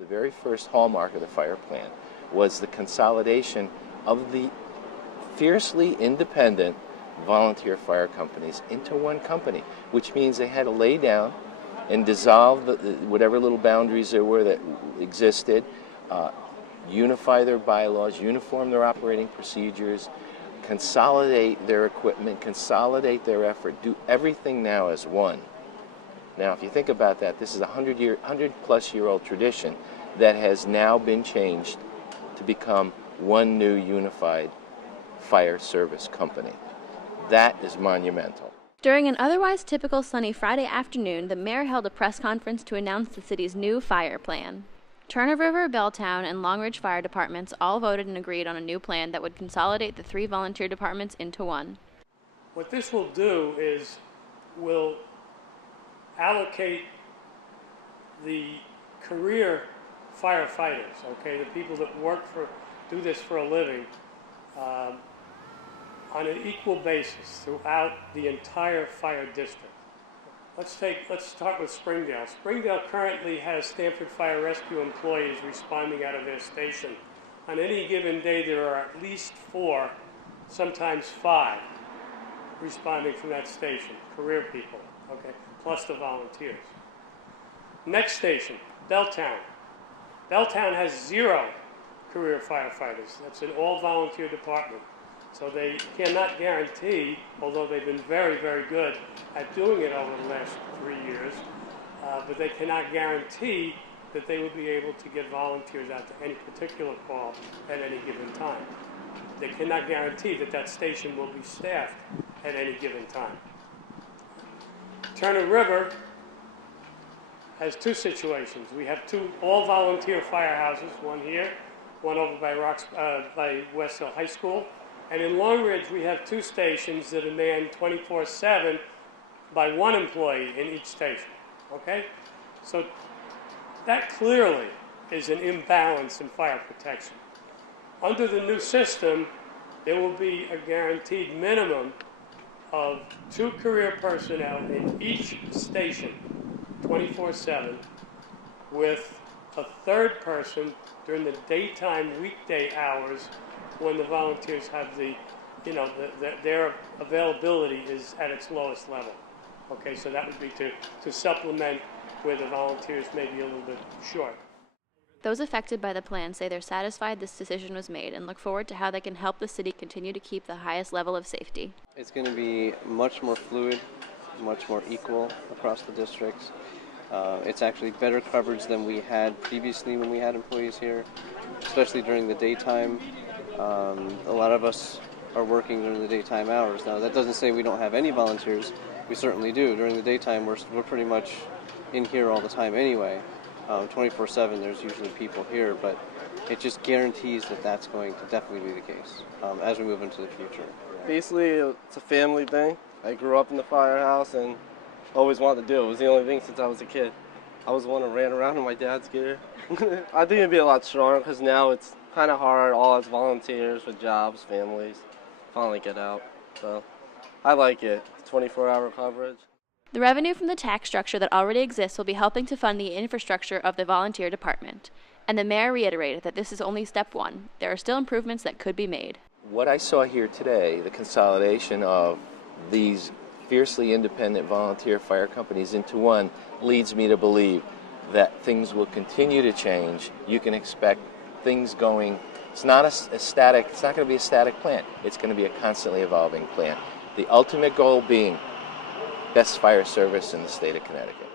The very first hallmark of the fire plan was the consolidation of the fiercely independent volunteer fire companies into one company, which means they had to lay down and dissolve whatever little boundaries there were that existed, unify their bylaws, uniform their operating procedures, consolidate their equipment, consolidate their effort, do everything now as one. Now, if you think about that, this is a 100-plus-year-old tradition that has now been changed to become one new unified fire service company. That is monumental. During an otherwise typical sunny Friday afternoon, the mayor held a press conference to announce the city's new fire plan. Turner River, Belltown, and Long Ridge fire departments all voted and agreed on a new plan that would consolidate the 3 volunteer departments into one. What this will do is will allocate the career firefighters, okay, the people that do this for a living, on an equal basis throughout the entire fire district. Let's start with Springdale. Springdale currently has Stanford Fire Rescue employees responding out of their station. On any given day, there are at least 4, sometimes 5, responding from that station, career people, okay, plus the volunteers. Next station, Belltown. Belltown has 0 career firefighters. That's an all-volunteer department. So they cannot guarantee, although they've been very, very good at doing it over the last 3 years, but they cannot guarantee that they will be able to get volunteers out to any particular call at any given time. They cannot guarantee that that station will be staffed at any given time. Turner River has 2 situations. We have 2 all-volunteer firehouses, one here, one over by West Hill High School. And in Long Ridge, we have 2 stations that are manned 24/7 by 1 employee in each station, okay? So that clearly is an imbalance in fire protection. Under the new system, there will be a guaranteed minimum of 2 career personnel in each station, 24/7, with a 3rd person during the daytime weekday hours when the volunteers have their availability is at its lowest level. Okay, so that would be to supplement where the volunteers may be a little bit short. Those affected by the plan say they're satisfied this decision was made and look forward to how they can help the city continue to keep the highest level of safety. It's going to be much more fluid, much more equal across the districts. It's actually better coverage than we had previously when we had employees here, especially during the daytime. A lot of us are working during the daytime hours. Now, that doesn't say we don't have any volunteers. We certainly do. During the daytime, we're pretty much in here all the time anyway. 24/7, there's usually people here, but it just guarantees that that's going to definitely be the case as we move into the future. Basically, it's a family thing. I grew up in the firehouse and always wanted to do it. It was the only thing since I was a kid. I was the one who ran around in my dad's gear. I think it'd be a lot stronger because now it's kind of hard, all as volunteers with jobs, families, finally get out. So I like it, 24-hour coverage. The revenue from the tax structure that already exists will be helping to fund the infrastructure of the volunteer department. And the mayor reiterated that this is only step 1. There are still improvements that could be made. What I saw here today, the consolidation of these fiercely independent volunteer fire companies into one, leads me to believe that things will continue to change. You can expect things going, it's not it's not going to be a static plan. It's going to be a constantly evolving plan. The ultimate goal being best fire service in the state of Connecticut.